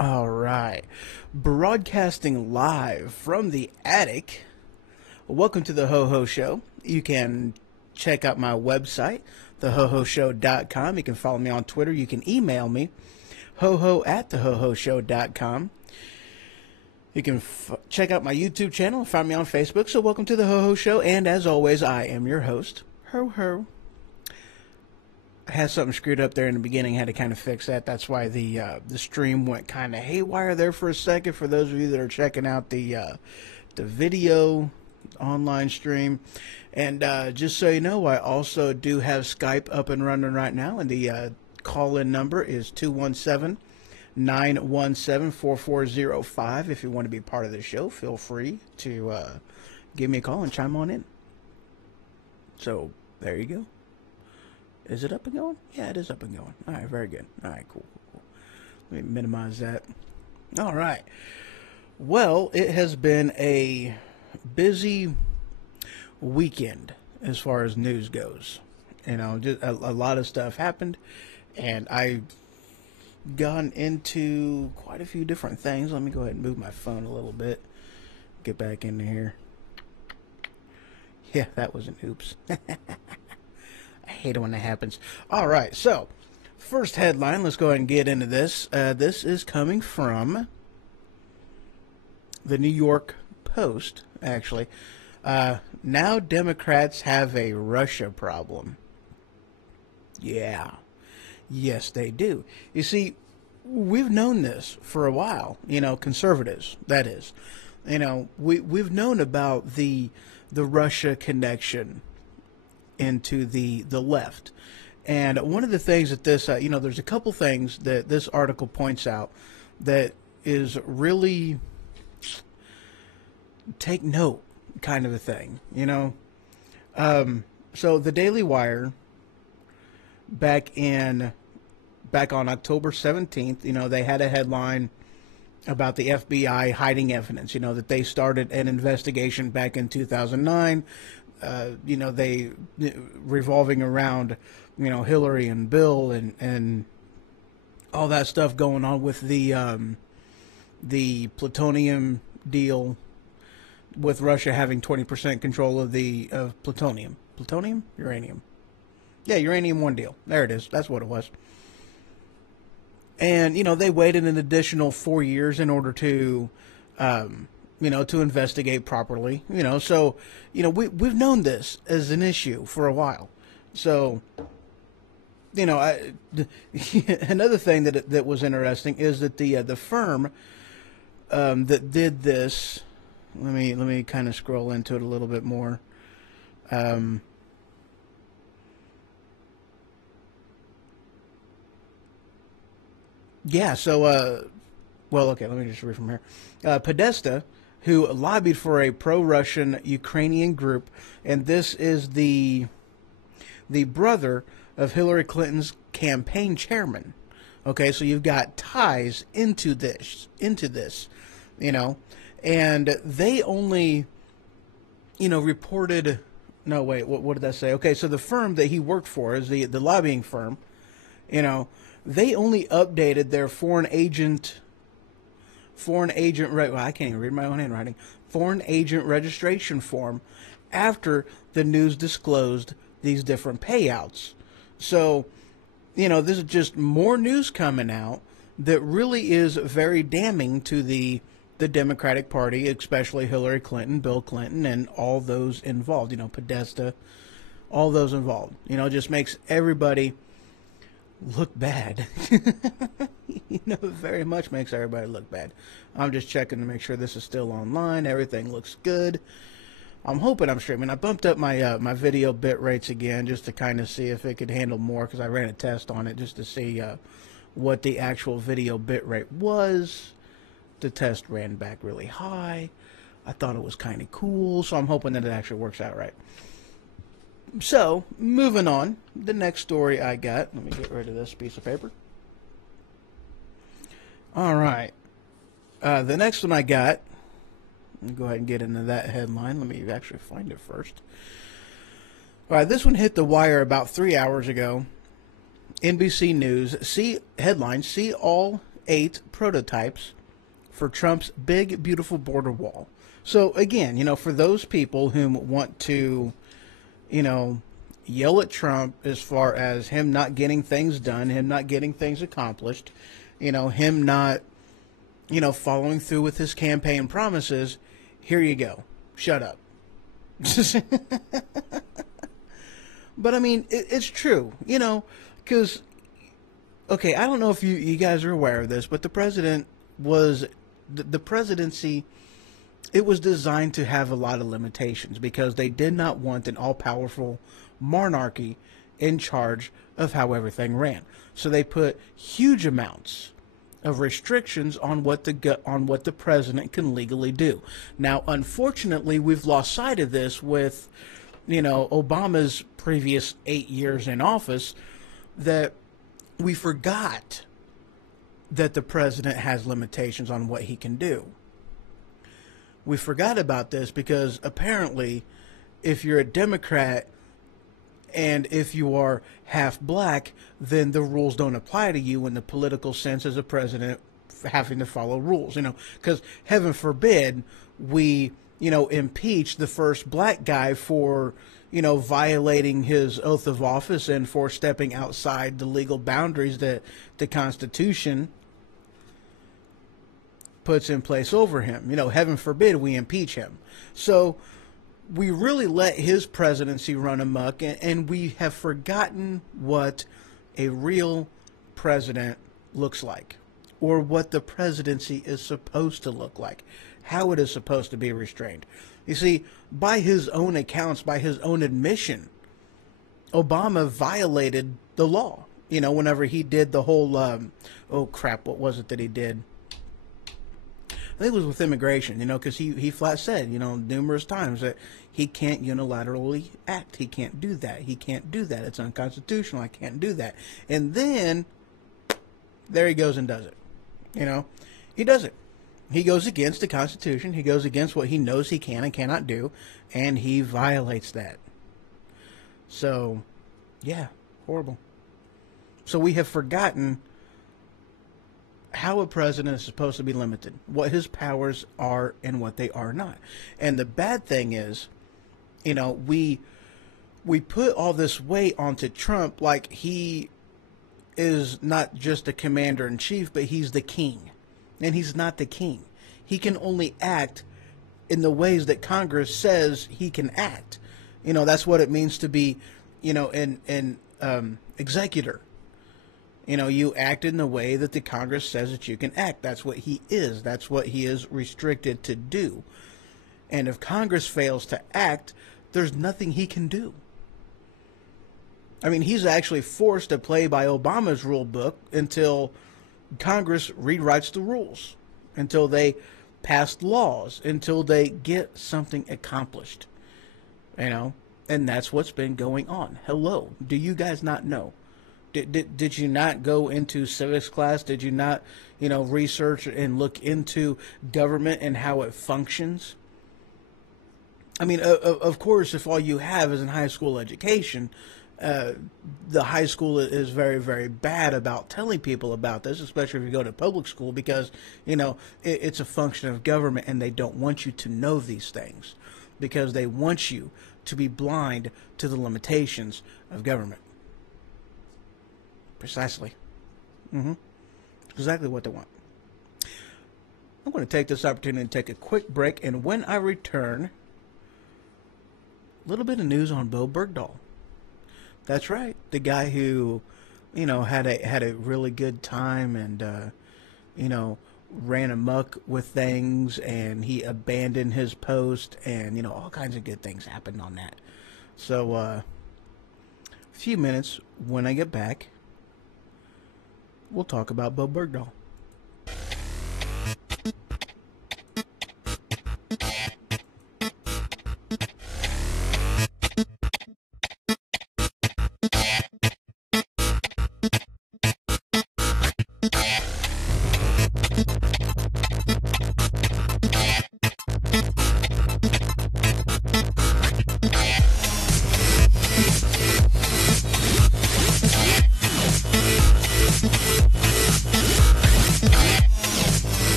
All right. Broadcasting live from the attic. Welcome to the Ho Ho Show. You can check out my website, thehohoshow.com. You can follow me on Twitter. You can email me, hoho@thehohoshow.com. You can check out my YouTube channel and find me on Facebook. So welcome to the Ho Ho Show. And as always, I am your host, Ho Ho. I had something screwed up there in the beginning. Had to kind of fix that. That's why the stream went kind of haywire there for a second. For those of you that are checking out the video online stream, and just so you know, I also do have Skype up and running right now, and the call-in number is 217 917-4405. If you want to be part of the show, feel free to give me a call and chime on in. So, there you go. Is it up and going? Yeah, it is up and going. All right, very good. All right, cool. Let me minimize that. All right. Well, it has been a busy weekend as far as news goes. Just a lot of stuff happened, and I've gone into quite a few different things. Let me go ahead and move my phone a little bit. Get back into here. Yeah, that was an oops. I hate it when that happens. All right, so first headline. Let's go ahead and get into this. This is coming from the New York Post, actually. Now Democrats have a Russia problem. Yeah. Yes, they do. You see, we've known this for a while, conservatives, that is. We've known about the Russia connection into the left. And one of the things that this, there's a couple things that this article points out that is really take note kind of a thing, So the Daily Wire, back on October 17th, they had a headline about the FBI hiding evidence, that they started an investigation back in 2009, they revolving around, Hillary and Bill and all that stuff going on with the plutonium deal, with Russia having 20% control of plutonium. Plutonium? Uranium. Yeah, uranium-1 deal. There it is. That's what it was. And, they waited an additional 4 years in order to, to investigate properly. So, we've known this as an issue for a while. So, another thing that was interesting is that the firm that did this. Let me kind of scroll into it a little bit more. Yeah, so, okay, let me just read from here. Podesta, who lobbied for a pro-Russian Ukrainian group, and this is the brother of Hillary Clinton's campaign chairman. Okay, so you've got ties into this, and they only, reported, no, wait, what did that say? Okay, so the firm that he worked for is the lobbying firm, they only updated their foreign agent, well, I can't even read my own handwriting, foreign agent registration form after the news disclosed these different payouts. So, this is just more news coming out that really is very damning to the Democratic Party, especially Hillary Clinton, Bill Clinton, and all those involved, Podesta, all those involved. Just makes everybody look bad. Very much makes everybody look bad. I'm just checking to make sure this is still online. Everything looks good. I'm hoping I'm streaming. I bumped up my my video bit rates again just to kind of see if it could handle more, because I ran a test on it just to see what the actual video bit rate was. The test ran back really high. I thought it was kind of cool, so I'm hoping that it actually works out right. So, moving on, the next story I got, let me get rid of this piece of paper. All right, the next one I got, let me go ahead and get into that headline. Let me actually find it first. All right, this one hit the wire about 3 hours ago. NBC News, headline, see all 8 prototypes for Trump's big, beautiful border wall. So, again, for those people who want to, yell at Trump as far as him not getting things done, him not getting things accomplished, him not, following through with his campaign promises, here you go. Shut up. But, I mean, it's true, because, okay, I don't know if you guys are aware of this, but the president was, the presidency, it was designed to have a lot of limitations because they did not want an all-powerful monarchy in charge of how everything ran. So they put huge amounts of restrictions on what the president can legally do. Now, unfortunately, we've lost sight of this with, Obama's previous 8 years in office, that we forgot that the president has limitations on what he can do. We forgot about this because apparently, if you're a Democrat and if you are half black, then the rules don't apply to you in the political sense as a president having to follow rules, because heaven forbid we, impeach the first black guy for, violating his oath of office and for stepping outside the legal boundaries that the Constitution puts in place over him. Heaven forbid we impeach him. So we really let his presidency run amok, and we have forgotten what a real president looks like, or what the presidency is supposed to look like, how it is supposed to be restrained. You see, by his own accounts, by his own admission, Obama violated the law. Whenever he did the whole, what was it that he did? I think it was with immigration, because he flat said, numerous times that he can't unilaterally act. He can't do that. He can't do that. It's unconstitutional. I can't do that. And then there he goes and does it. He does it. He goes against the Constitution. He goes against what he knows he can and cannot do, and he violates that. So, yeah, horrible. So we have forgotten how a president is supposed to be limited, what his powers are and what they are not. And the bad thing is, we put all this weight onto Trump like he is not just a commander-in-chief, but he's the king. And he's not the king. He can only act in the ways that Congress says he can act. That's what it means to be, an executor. You act in the way that the Congress says that you can act. That's what he is. That's what he is restricted to do. And if Congress fails to act, there's nothing he can do. I mean, he's actually forced to play by Obama's rule book until Congress rewrites the rules, until they pass laws, until they get something accomplished. And that's what's been going on. Hello. Do you guys not know? Did you not go into civics class? Did you not, research and look into government and how it functions? I mean, of course, if all you have is a high school education, the high school is very, very bad about telling people about this, especially if you go to public school, because, it's a function of government and they don't want you to know these things because they want you to be blind to the limitations of government. Precisely. Exactly what they want. I'm going to take this opportunity to take a quick break, and when I return, a little bit of news on Bowe Bergdahl. That's right, the guy who, had a really good time and, ran amok with things, and he abandoned his post, and, all kinds of good things happened on that. So, a few minutes when I get back, we'll talk about Bowe Bergdahl.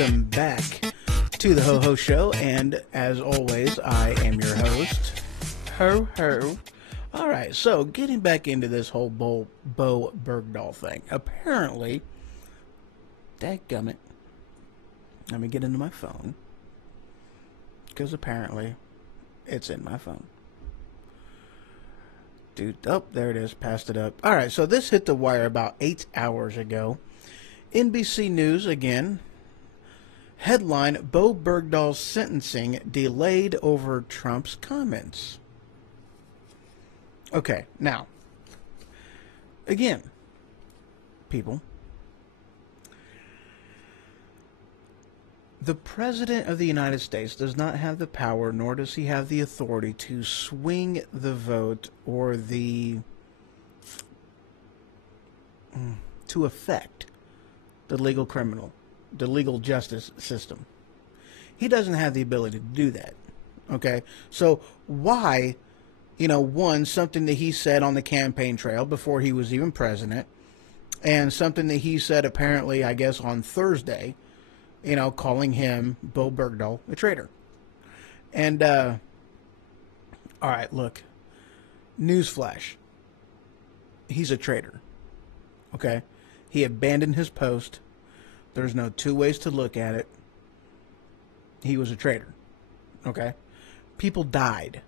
welcome back to the Ho Ho Show, and as always, I am your host, Ho Ho. Alright, so getting back into this whole Bo Bergdahl thing. Apparently, dadgummit, let me get into my phone, because apparently it's in my phone. Dude, oh, there it is, passed it up. Alright, so this hit the wire about 8 hours ago. NBC News again. Headline, Bo Bergdahl's sentencing delayed over Trump's comments. Okay, now, again, people, the President of the United States does not have the power, nor does he have the authority to swing the vote or to affect the legal justice system. He doesn't have the ability to do that. Okay? So why, one, something that he said on the campaign trail before he was even president, and something that he said apparently, I guess, on Thursday, calling him, Bo Bergdahl, a traitor. And, all right, look, newsflash. He's a traitor. Okay? He abandoned his post. There's no two ways to look at it. He was a traitor. Okay? People died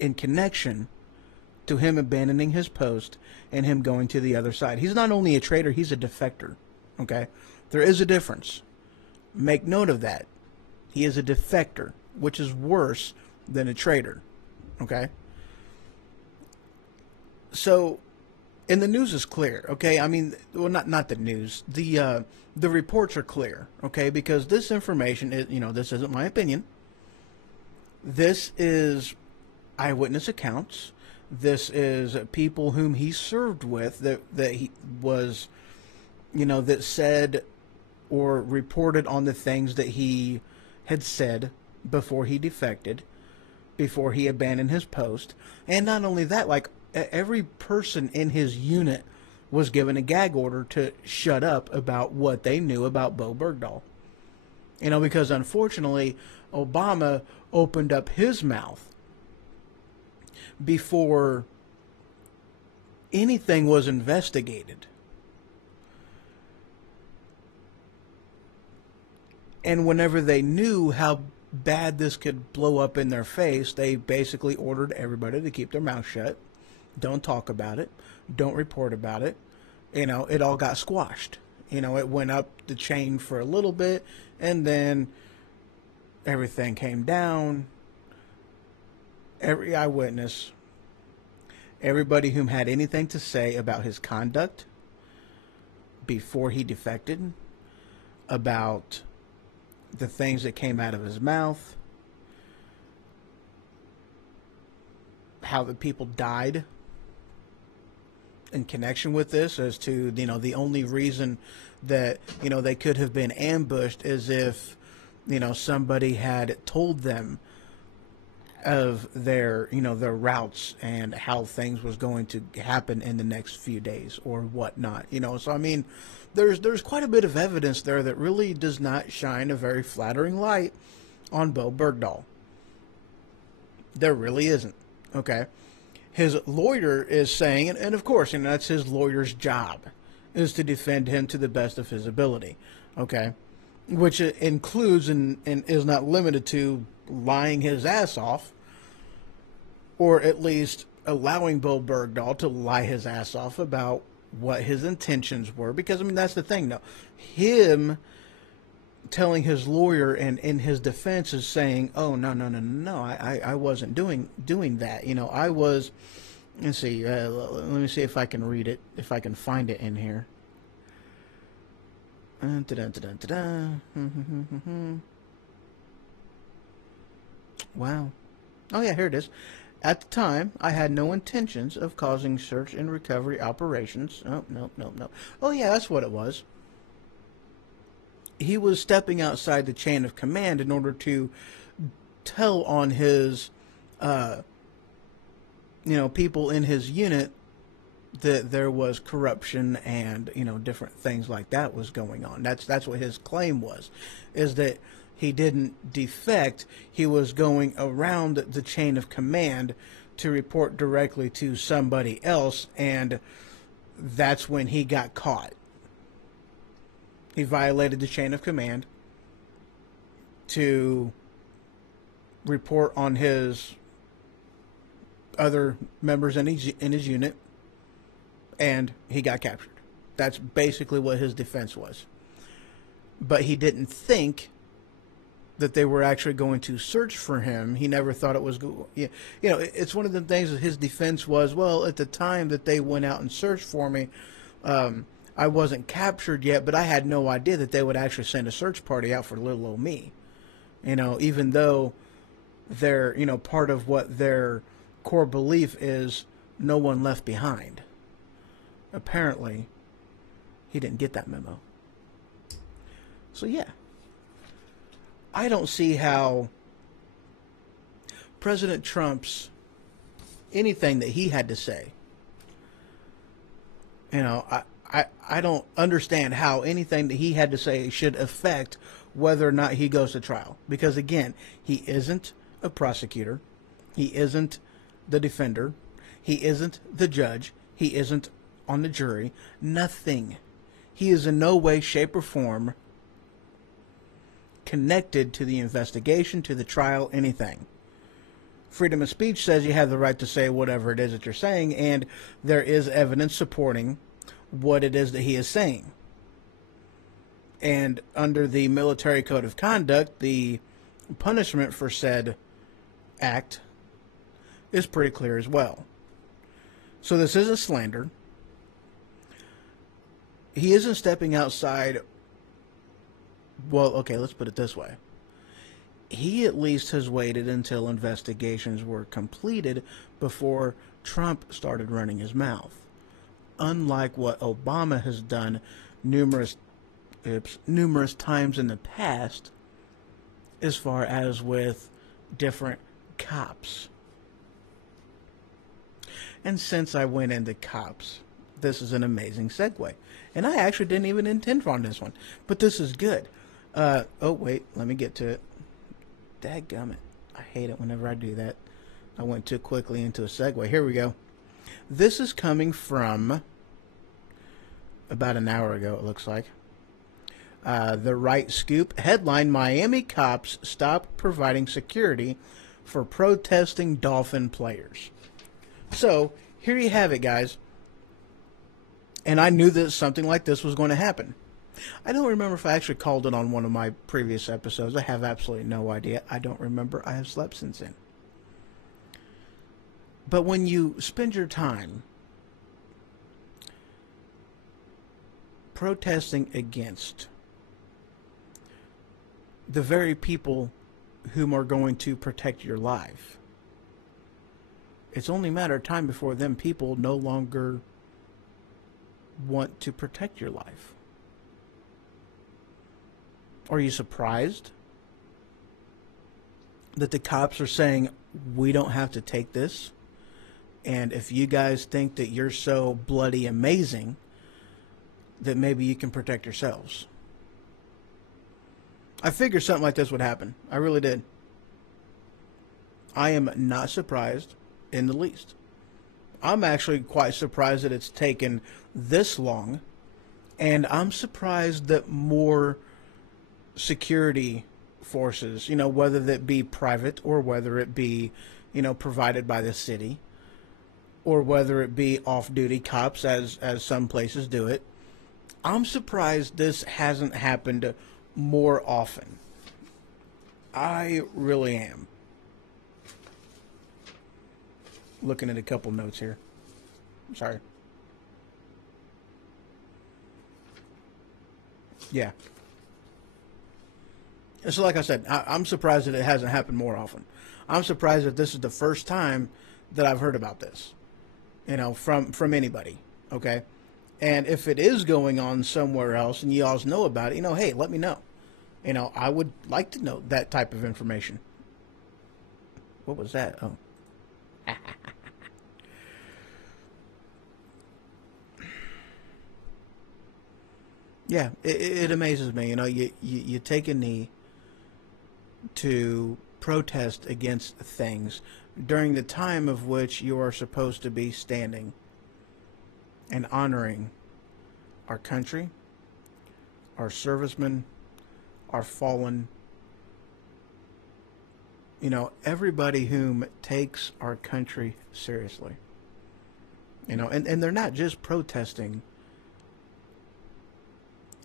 in connection to him abandoning his post and him going to the other side. He's not only a traitor, he's a defector. Okay? There is a difference. Make note of that. He is a defector, which is worse than a traitor. Okay? So, and the news is clear, okay? I mean, well, not the news. The reports are clear, okay? Because this information is, this isn't my opinion. This is eyewitness accounts. This is people whom he served with that he was, that said or reported on the things that he had said before he defected, before he abandoned his post. And not only that, like, every person in his unit was given a gag order to shut up about what they knew about Bo Bergdahl. Because unfortunately, Obama opened up his mouth before anything was investigated. And whenever they knew how bad this could blow up in their face, they basically ordered everybody to keep their mouth shut. Don't talk about it. Don't report about it. It all got squashed. It went up the chain for a little bit, and then everything came down. Every eyewitness, everybody whom had anything to say about his conduct before he defected, about the things that came out of his mouth, how the people died in connection with this, as to, the only reason that, they could have been ambushed is if, somebody had told them of their, their routes and how things was going to happen in the next few days or whatnot, So, I mean, there's quite a bit of evidence there that really does not shine a very flattering light on Bo Bergdahl. There really isn't. Okay? His lawyer is saying, and of course, that's his lawyer's job, is to defend him to the best of his ability. Okay? Which includes and is not limited to lying his ass off, or at least allowing Bo Bergdahl to lie his ass off about what his intentions were. Because, that's the thing, though. Him telling his lawyer and in his defense is saying, oh, no, I wasn't doing that. I was, let's see, let me see if I can read it, if I can find it in here. Wow. Oh, yeah, here it is. At the time, I had no intentions of causing search and recovery operations. Oh, no. Oh, yeah, that's what it was. He was stepping outside the chain of command in order to tell on his, people in his unit that there was corruption and, you know, different things like that was going on. That's what his claim was, is that he didn't defect. He was going around the chain of command to report directly to somebody else, and that's when he got caught. He violated the chain of command to report on his other members in his unit, and he got captured. That's basically what his defense was. But he didn't think that they were actually going to search for him. He never thought it was good. You know, it's one of the things that his defense was, well, at the time that they went out and searched for me, I wasn't captured yet, but I had no idea that they would actually send a search party out for little old me. You know, even though they're, you know, part of what their core belief is, no one left behind. Apparently, he didn't get that memo. So, yeah. I don't see how President Trump's anything that he had to say, you know, I don't understand how anything that he had to say should affect whether or not he goes to trial. Because, again, he isn't a prosecutor. He isn't the defender. He isn't the judge. He isn't on the jury. Nothing. He is in no way, shape, or form connected to the investigation, to the trial, anything. Freedom of speech says you have the right to say whatever it is that you're saying, and there is evidence supporting what it is that he is saying. And under the Military Code of Conduct, the punishment for said act is pretty clear as well. So this isn't slander. He isn't stepping outside. Well, okay, let's put it this way. He at least has waited until investigations were completed before Trump started running his mouth. Unlike what Obama has done numerous times in the past, as far as with different cops. And since I went into cops, this is an amazing segue. And I actually didn't even intend on this one, but this is good. Oh, wait, let me get to it. Dadgummit. I hate it whenever I do that. I went too quickly into a segue. Here we go. This is coming from about an hour ago, it looks like. The Right Scoop headline: Miami cops stop providing security for protesting Dolphin players. So, here you have it, guys. And I knew that something like this was going to happen. I don't remember if I actually called it on one of my previous episodes. I have absolutely no idea. I don't remember. I have slept since then. But when you spend your time protesting against the very people whom are going to protect your life, it's only a matter of time before them people no longer want to protect your life. Are you surprised that the cops are saying, we don't have to take this? And if you guys think that you're so bloody amazing, that maybe you can protect yourselves. I figured something like this would happen. I really did. I am not surprised in the least. I'm actually quite surprised that it's taken this long. And I'm surprised that more security forces, you know, whether that be private or whether it be, you know, provided by the city, or whether it be off-duty cops as some places do it, I'm surprised this hasn't happened more often. I really am. Looking at a couple notes here. Sorry. Yeah. So like I said, I'm surprised that it hasn't happened more often. I'm surprised that this is the first time that I've heard about this, you know, from anybody, okay? And if it is going on somewhere else and you all know about it, you know, hey, let me know. You know, I would like to know that type of information. What was that? Oh. Yeah, it amazes me. You know, you take a knee to protest against things during the time of which you are supposed to be standing and honoring our country, our servicemen, our fallen, you know, everybody whom takes our country seriously. You know, and they're not just protesting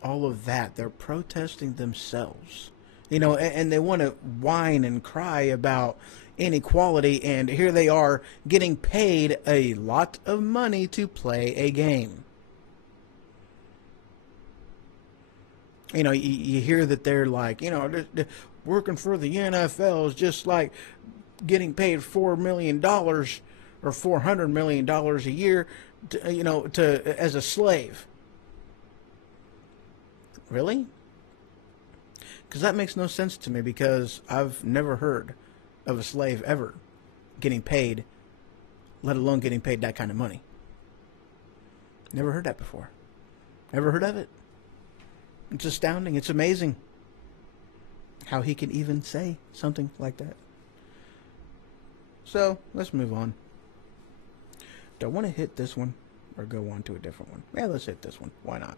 all of that, they're protesting themselves. You know, and they want to whine and cry about inequality, and here they are getting paid a lot of money to play a game. You know, you hear that they're like, you know, working for the NFL is just like getting paid $4 million or $400 million a year, to, you know, to as a slave. Really? Because that makes no sense to me, because I've never heard of a slave ever getting paid, let alone getting paid that kind of money. Never heard that before. Never heard of it. It's astounding. It's amazing how he can even say something like that. So, let's move on. Do I want to hit this one or go on to a different one? Yeah, let's hit this one. Why not?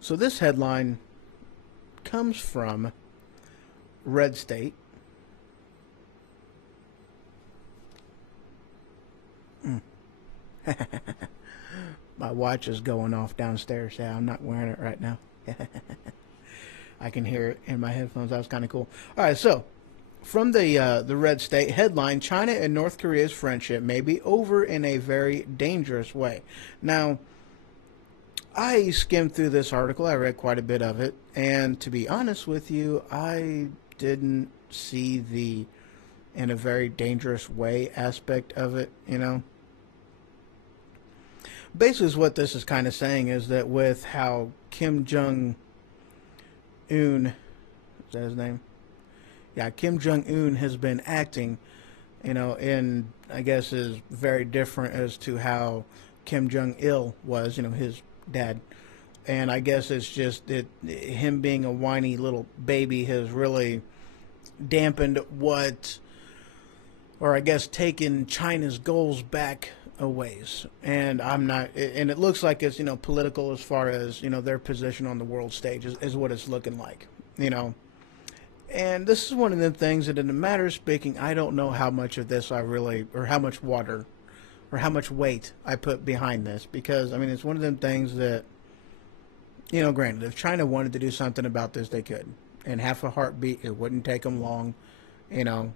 So this headline comes from Red State. My watch is going off downstairs. Yeah, I'm not wearing it right now. I can hear it in my headphones. That was kind of cool. All right, so from the Red State headline, China and North Korea's friendship may be over in a very dangerous way. Now, I skimmed through this article. I read quite a bit of it, and to be honest with you, I didn't see the in a very dangerous way aspect of it, you know. Basically, what this is kind of saying is that with how Kim Jong-un, is that his name? Yeah, Kim Jong-un has been acting, you know, and I guess is very different as to how Kim Jong-il was, you know, his dad. And I guess it's just that him being a whiny little baby has really dampened what, or I guess taken China's goals back a ways. And I'm not, and it looks like it's, you know, political as far as, you know, their position on the world stage is what it's looking like, you know. And this is one of them things that, in the matter of speaking, I don't know how much of this I really, or how much water, or how much weight I put behind this. Because, I mean, it's one of them things that, you know, granted, if China wanted to do something about this, they could. In half a heartbeat, it wouldn't take them long. You know,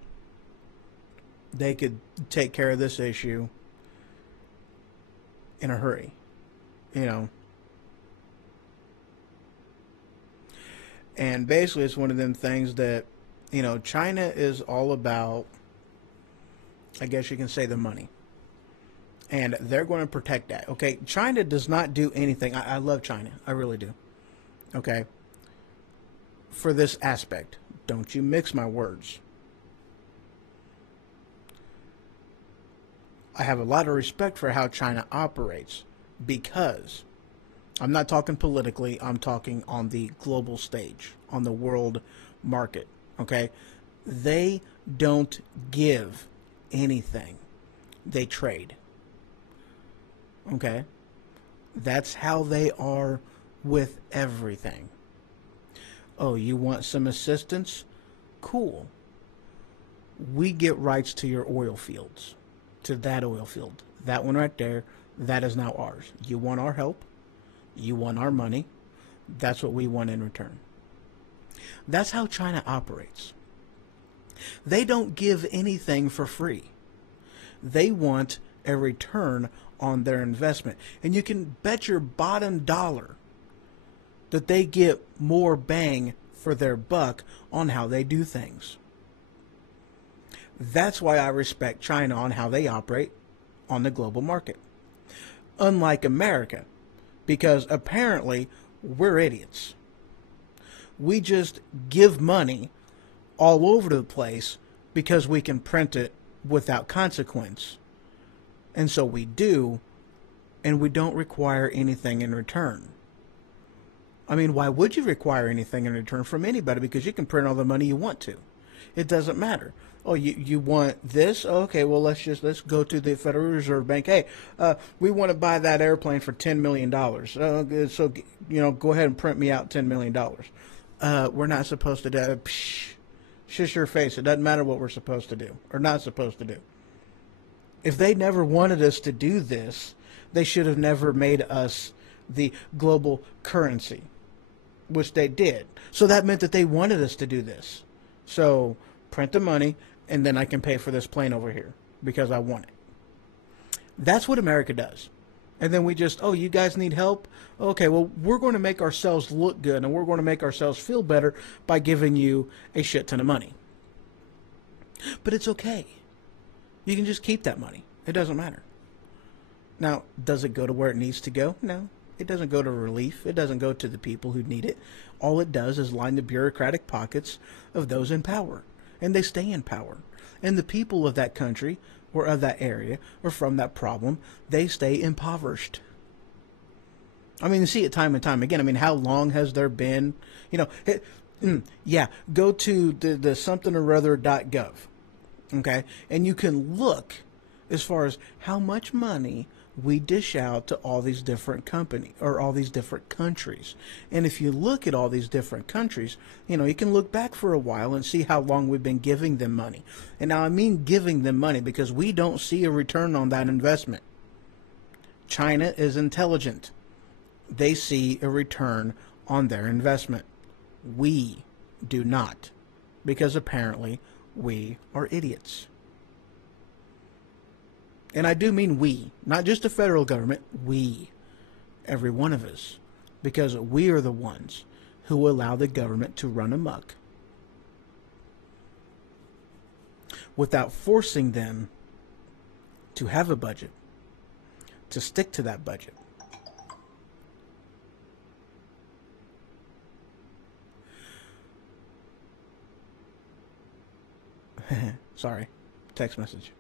they could take care of this issue in a hurry, you know. And basically, it's one of them things that, you know, China is all about, I guess you can say, the money. And they're going to protect that. Okay, China does not do anything. I love China. I really do. Okay. For this aspect. Don't you mix my words. I have a lot of respect for how China operates, because I'm not talking politically, I'm talking on the global stage, on the world market, okay? They don't give anything. They trade. Okay? That's how they are with everything. Oh, you want some assistance? Cool. We get rights to your oil fields. To that oil field. That one right there, that is now ours. You want our help? You want our money? That's what we want in return. That's how China operates. They don't give anything for free. They want a return on their investment. And you can bet your bottom dollar that they get more bang for their buck on how they do things. That's why I respect China on how they operate on the global market. Unlike America, because apparently we're idiots. We just give money all over the place because we can print it without consequence. And so we do, and we don't require anything in return. I mean, why would you require anything in return from anybody? Because you can print all the money you want to. It doesn't matter. Oh, you want this? Okay, well, let's go to the Federal Reserve Bank. Hey, we want to buy that airplane for $10 million. So, go ahead and print me out $10 million. We're not supposed to do that. Psh, shush your face. It doesn't matter what we're supposed to do or not supposed to do. If they never wanted us to do this, they should have never made us the global currency, which they did. So that meant that they wanted us to do this. So print the money, and then I can pay for this plane over here because I want it. That's what America does. And then we just, oh, you guys need help? Okay, well, we're going to make ourselves look good, and we're going to make ourselves feel better by giving you a shit ton of money. But it's okay. You can just keep that money. It doesn't matter. Now, does it go to where it needs to go? No. It doesn't go to relief. It doesn't go to the people who need it. All it does is line the bureaucratic pockets of those in power. And they stay in power. And the people of that country or of that area or from that problem, they stay impoverished. I mean, you see it time and time again. I mean, how long has there been, go to the something or other.gov. Okay. And you can look as far as how much money we dish out to all these different companies or all these different countries. And if you look at all these different countries, you can look back for a while and see how long we've been giving them money. And now I mean giving them money because we don't see a return on that investment. China is intelligent. They see a return on their investment. We do not, because apparently we are idiots. And I do mean we, not just the federal government, we, every one of us, because we are the ones who allow the government to run amok without forcing them to have a budget, to stick to that budget. Sorry, text message.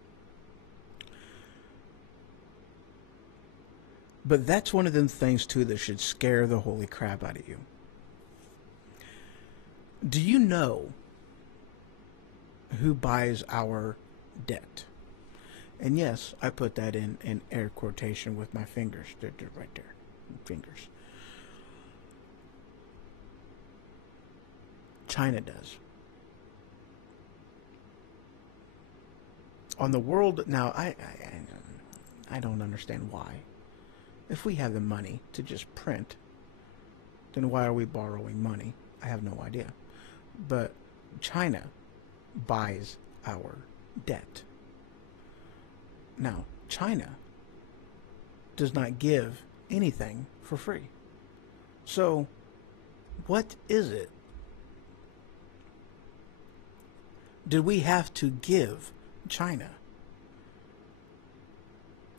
But that's one of them things, too, that should scare the holy crap out of you. Do you know who buys our debt? And yes, I put that in air quotation with my fingers. They're right there. Fingers. China does. On the world, now, I don't understand why. If we have the money to just print, then why are we borrowing money? I have no idea. But China buys our debt. Now, China does not give anything for free. So, what is it? Did we have to give China?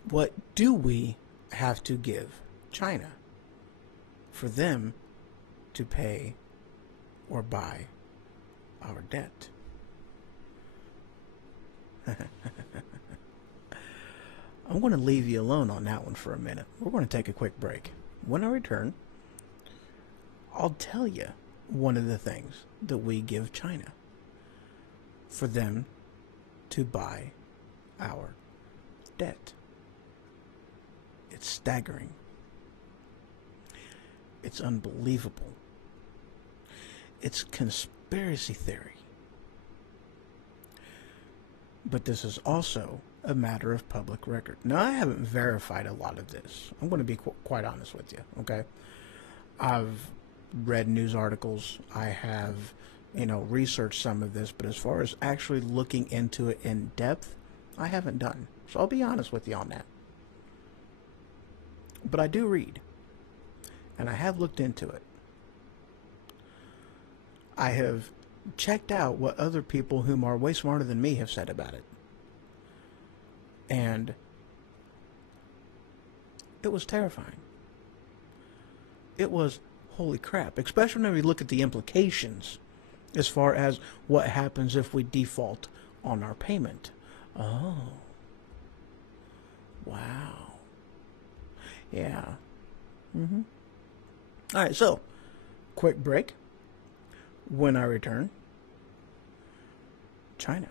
What do we have to give China for them to pay or buy our debt? I'm going to leave you alone on that one for a minute. We're going to take a quick break. When I return, I'll tell you one of the things that we give China for them to buy our debt. It's staggering. It's unbelievable. It's conspiracy theory. But this is also a matter of public record. Now, I haven't verified a lot of this. I'm going to be quite honest with you, okay? I've read news articles. I have, researched some of this. But as far as actually looking into it in depth, I haven't done. So I'll be honest with you on that. But I do read. And I have looked into it. I have checked out what other people whom are way smarter than me have said about it. And it was terrifying. It was holy crap, especially when we look at the implications as far as what happens if we default on our payment. Oh. Wow. Yeah. All right, so quick break. When I return, China.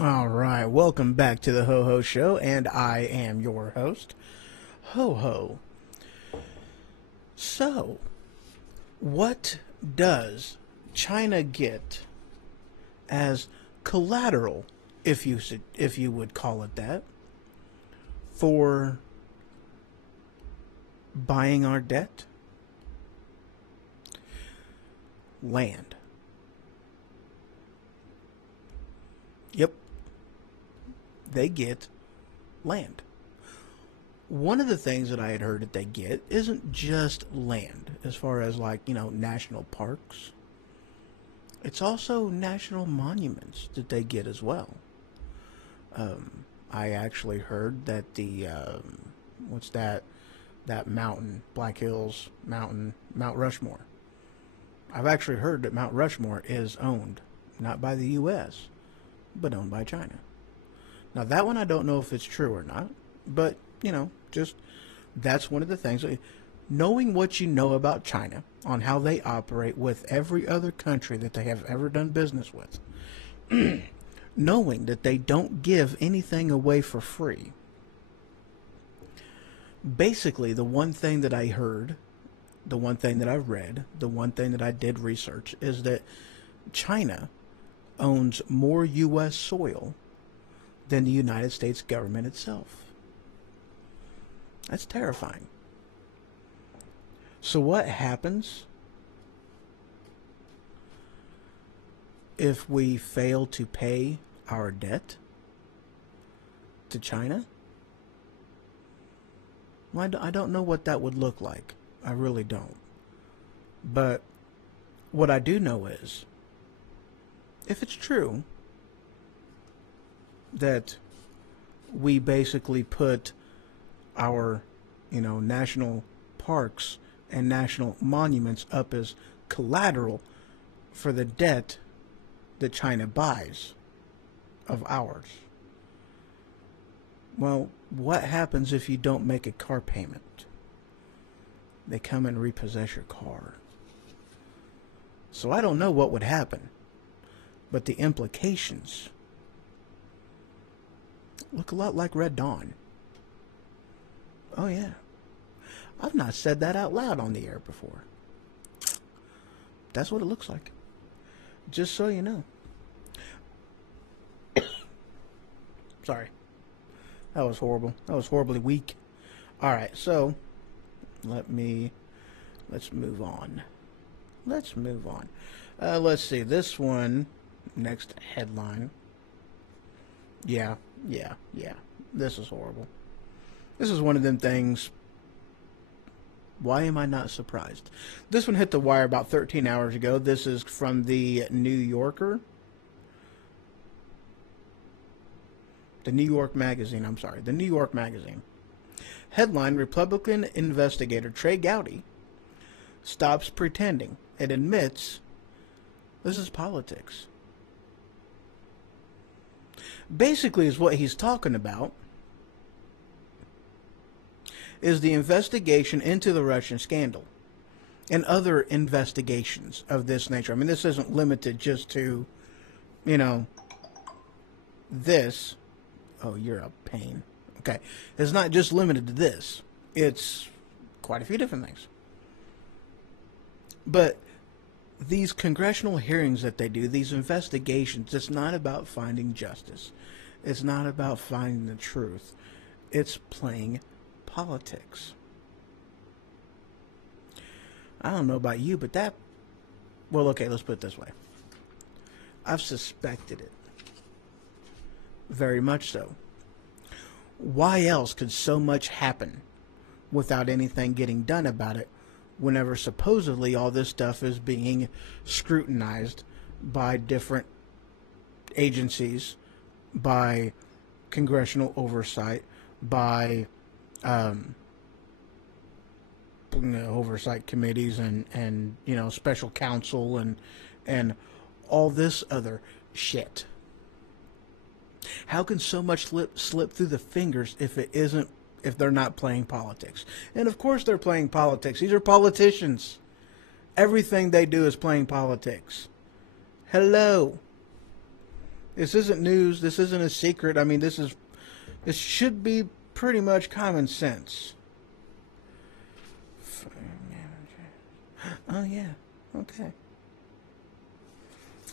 All right, welcome back to the Ho Ho Show, and I am your host, Ho Ho. So, what does China get as collateral, if you would call it that, for buying our debt? Land. Yep. They get land. One of the things that I had heard that they get isn't just land, as far as national parks. It's also national monuments that they get as well. I actually heard that the what's that mountain, Black Hills Mountain, Mount Rushmore. I've actually heard that Mount Rushmore is owned not by the U.S., but owned by China. Now, that one I don't know if it's true or not, but, just that's one of the things. Knowing what you know about China, on how they operate with every other country that they have ever done business with, knowing that they don't give anything away for free. Basically, the one thing that I heard, the one thing that I read, the one thing that I did research is that China owns more U.S. soil than the United States government itself. That's terrifying. So what happens if we fail to pay our debt to China? Well, I don't know what that would look like. I really don't. But what I do know is, if it's true that we basically put our, national parks and national monuments up as collateral for the debt that China buys of ours. Well, what happens if you don't make a car payment? They come and repossess your car. So I don't know what would happen, but the implications look a lot like Red Dawn. Oh yeah. I've not said that out loud on the air before. That's what it looks like. Just so you know. Sorry. That was horrible. That was horribly weak. All right, so let's move on. Let's move on. Let's see this one. Next headline. Yeah. This is horrible. This is one of them things. Why am I not surprised? This one hit the wire about 13 hours ago. This is from the New Yorker. The New York Magazine, I'm sorry. The New York Magazine. Headline, Republican investigator Trey Gowdy stops pretending and admits this is politics. Basically, is what he's talking about is the investigation into the Russian scandal and other investigations of this nature. I mean, this isn't limited just to, this. Oh, you're a pain. Okay. It's not just limited to this. It's quite a few different things. But these congressional hearings that they do, these investigations, it's not about finding justice. It's not about finding the truth. It's playing politics. I don't know about you, but well, okay, let's put it this way. I've suspected it. Very much so. Why else could so much happen without anything getting done about it whenever supposedly all this stuff is being scrutinized by different agencies, by congressional oversight, by oversight committees and special counsel and all this other shit. How can so much slip through the fingers if they're not playing politics? And of course they're playing politics. These are politicians. Everything they do is playing politics. Hello. This isn't news. This isn't a secret. I mean, this should be pretty much common sense. Oh, yeah. Okay.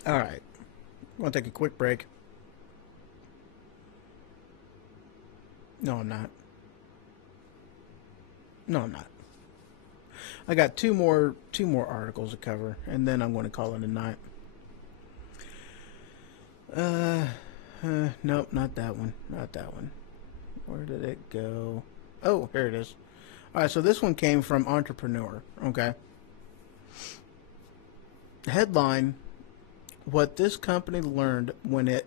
All right. I want to take a quick break. No, I'm not. I got two more articles to cover, and then I'm going to call it a night. Nope, not that one. Where did it go? Oh, here it is. All right, so this one came from Entrepreneur, okay? Headline, what this company learned when it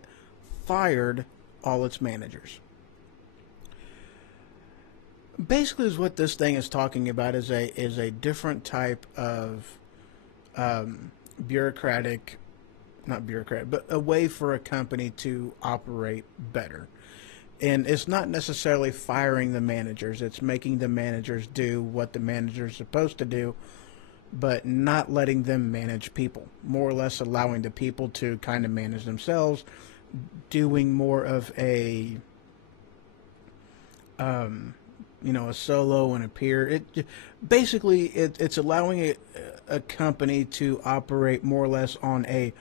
fired all its managers. Basically, is what this thing is talking about is a different type of bureaucratic, not bureaucratic, but a way for a company to operate better. And it's not necessarily firing the managers. It's making the managers do what the manager is supposed to do, but not letting them manage people. More or less allowing the people to kind of manage themselves, doing more of a a solo and a peer. It's allowing a company to operate more or less on a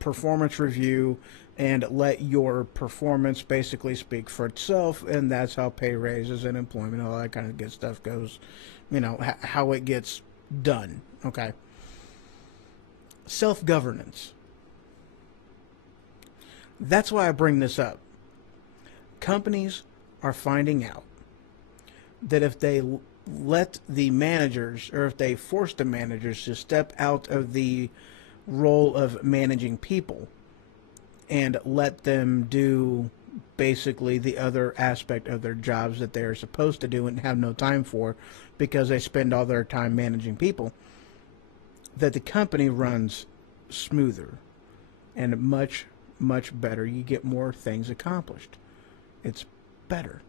performance review and let your performance basically speak for itself, and that's how pay raises and employment, all that kind of good stuff goes, how it gets done, okay? Self-governance. That's why I bring this up. Companies are finding out that if they let the managers, or if they force the managers to step out of the role of managing people and let them do basically the other aspect of their jobs that they're supposed to do and have no time for because they spend all their time managing people, that the company runs smoother and much, much better. You get more things accomplished. It's better.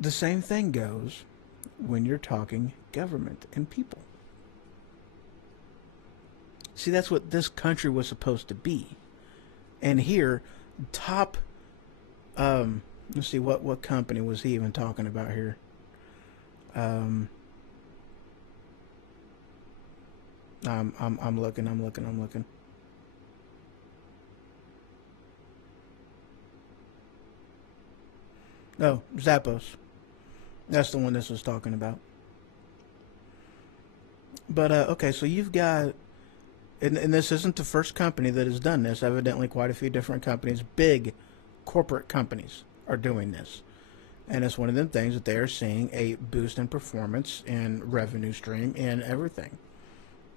The same thing goes when you're talking government and people. See, that's what this country was supposed to be. And here, top, let's see, what company was he even talking about here? I'm looking. No, Zappos. That's the one this was talking about. But okay, so you've got, and this isn't the first company that has done this. Evidently, quite a few different companies, big corporate companies, are doing this. And it's one of them things that they are seeing a boost in performance and revenue stream and everything.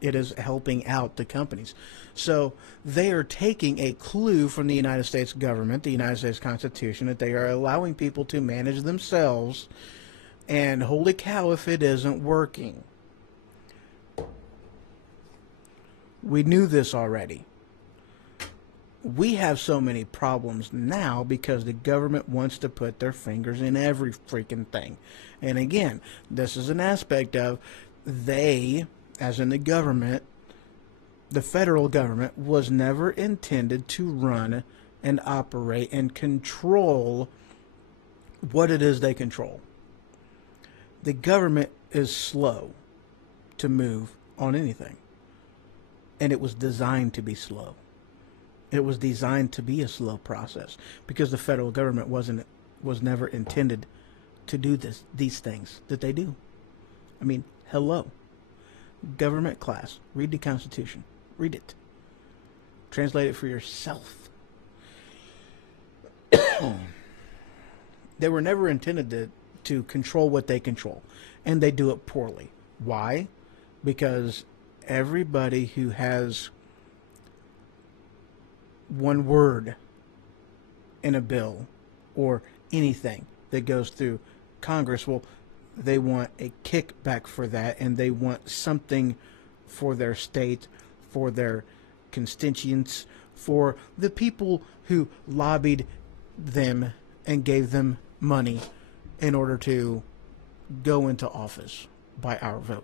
It is helping out the companies. So they are taking a clue from the United States government, the United States Constitution, that they are allowing people to manage themselves. And holy cow, if it isn't working. We knew this already. We have so many problems now because the government wants to put their fingers in every freaking thing. And again, this is an aspect of they, as in the government, the federal government, was never intended to run and operate and control what it is they control. The government is slow to move on anything. And it was designed to be slow. It was designed to be a slow process because the federal government was never intended to do these things that they do. I mean, hello. Government class. Read the Constitution. Read it. Translate it for yourself. They were never intended to control what they control. And they do it poorly. Why? Because everybody who has one word in a bill or anything that goes through Congress, well, they want a kickback for that, and they want something for their state, for their constituents, for the people who lobbied them and gave them money in order to go into office by our vote.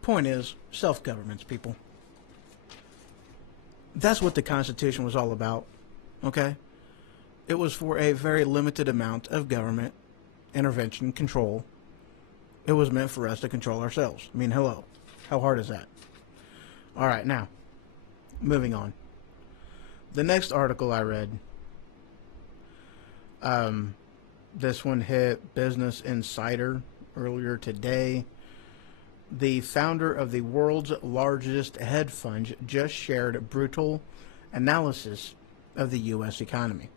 Point is, self-governance, people. That's what the Constitution was all about, okay? It was for a very limited amount of government intervention, control. It was meant for us to control ourselves. I mean, hello. How hard is that? All right, now, moving on. The next article I read, this one hit Business Insider earlier today. The founder of the world's largest hedge fund just shared a brutal analysis of the U.S. economy.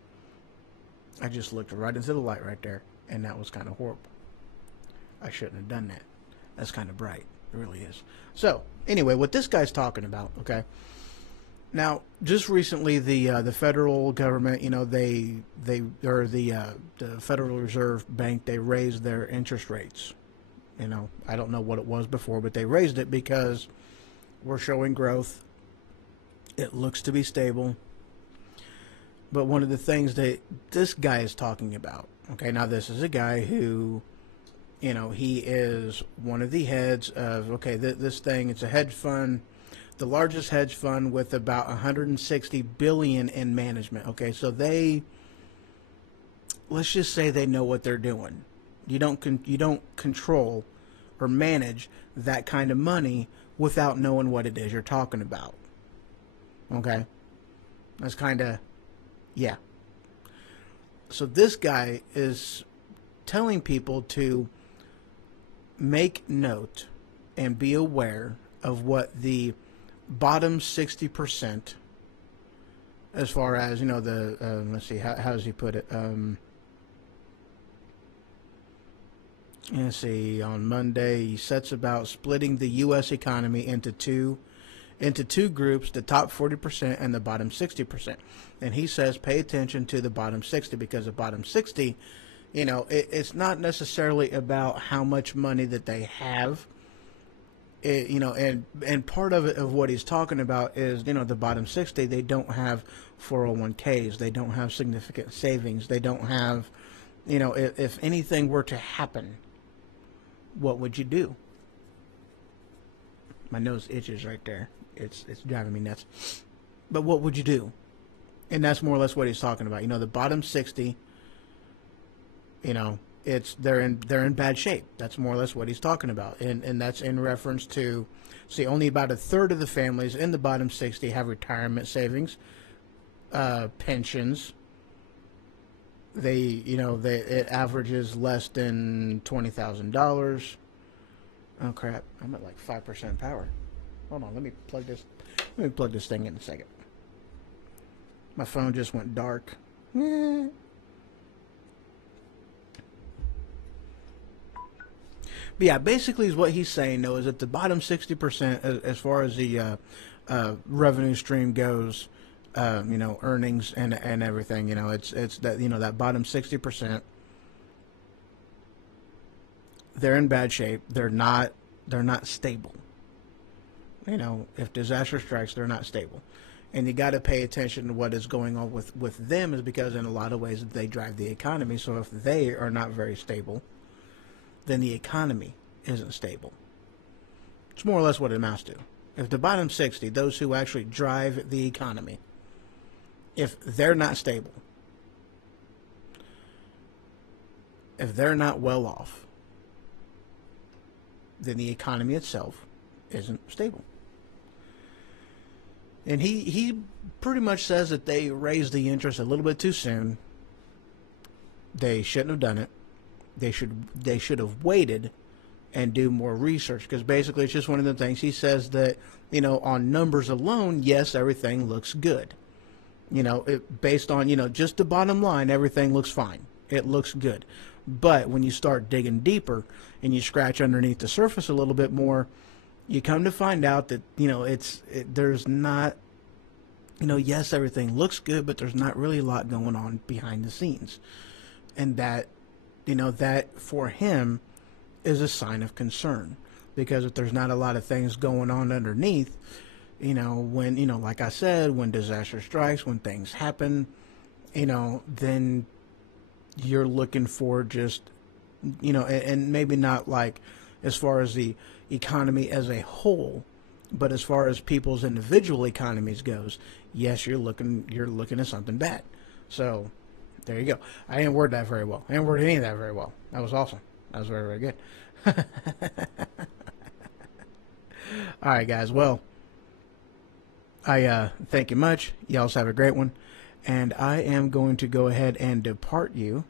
I just looked right into the light right there, and that was kind of horrible. I shouldn't have done that. That's kind of bright. It really is. So, anyway, what this guy's talking about, okay? Now, just recently, the federal government, you know, the Federal Reserve Bank, they raised their interest rates. You know, I don't know what it was before, but they raised it because we're showing growth. It looks to be stable. But one of the things that this guy is talking about, okay, now this is a guy who, you know, he is one of the heads of, okay, this thing, it's a hedge fund, the largest hedge fund with about 160 billion in management. Okay, so they, let's just say they know what they're doing. You don't control or manage that kind of money without knowing what it is you're talking about. Okay? That's kind of, yeah. So this guy is telling people to make note and be aware of what the bottom 60%, as far as, you know, the, let's see, how does he put it? Let's see, on Monday, he sets about splitting the U.S. economy into two groups, the top 40% and the bottom 60%. And he says pay attention to the bottom 60, because the bottom 60, you know, it's not necessarily about how much money that they have. You know, and part of it, of what he's talking about is, you know, the bottom 60, they don't have 401ks. They don't have significant savings. They don't have, you know, if anything were to happen, what would you do? My nose itches right there. It's driving me nuts. But what would you do? And that's more or less what he's talking about. You know, the bottom 60, you know, they're in bad shape. That's more or less what he's talking about. And that's in reference to, see, only about a third of the families in the bottom 60 have retirement savings. pensions. It averages less than $20,000. Oh crap! I'm at like 5% power. Hold on, let me plug this. Let me plug this thing in a second. My phone just went dark. But yeah, basically, is what he's saying though is that the bottom 60%, as far as the revenue stream goes, earnings and everything, it's that that bottom 60%. They're in bad shape. They're not stable. If disaster strikes, they're not stable. And you got to pay attention to what is going on with them, is because in a lot of ways they drive the economy. So if they are not very stable, then the economy isn't stable. It's more or less what it amounts to. If the bottom 60, those who actually drive the economy, if they're not stable, if they're not well off, then the economy itself isn't stable. And he pretty much says that they raised the interest a little bit too soon. They shouldn't have done it. They should have waited and do more research, because basically it's just one of the things. He says that, on numbers alone, yes, everything looks good. Based on, just the bottom line, everything looks fine. It looks good. But when you start digging deeper and you scratch underneath the surface a little bit more, you come to find out that, there's not, yes, everything looks good, but there's not really a lot going on behind the scenes. And that, that for him is a sign of concern, because if there's not a lot of things going on underneath, when, like I said, when disaster strikes, when things happen, then you're looking for just, and maybe not like as far as the economy as a whole, but as far as people's individual economies goes, yes, you're looking at something bad. So there you go. I didn't word that very well. I didn't word any of that very well. That was awesome. That was very, very good. All right, guys. Well, I thank you much. You also have a great one. And I am going to go ahead and depart you.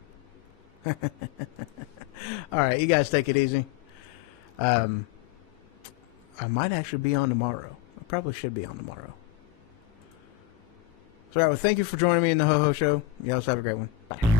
All right, you guys take it easy. I might actually be on tomorrow. I probably should be on tomorrow. So, all right, well, thank you for joining me in the Ho Ho Show. You also have a great one. Bye.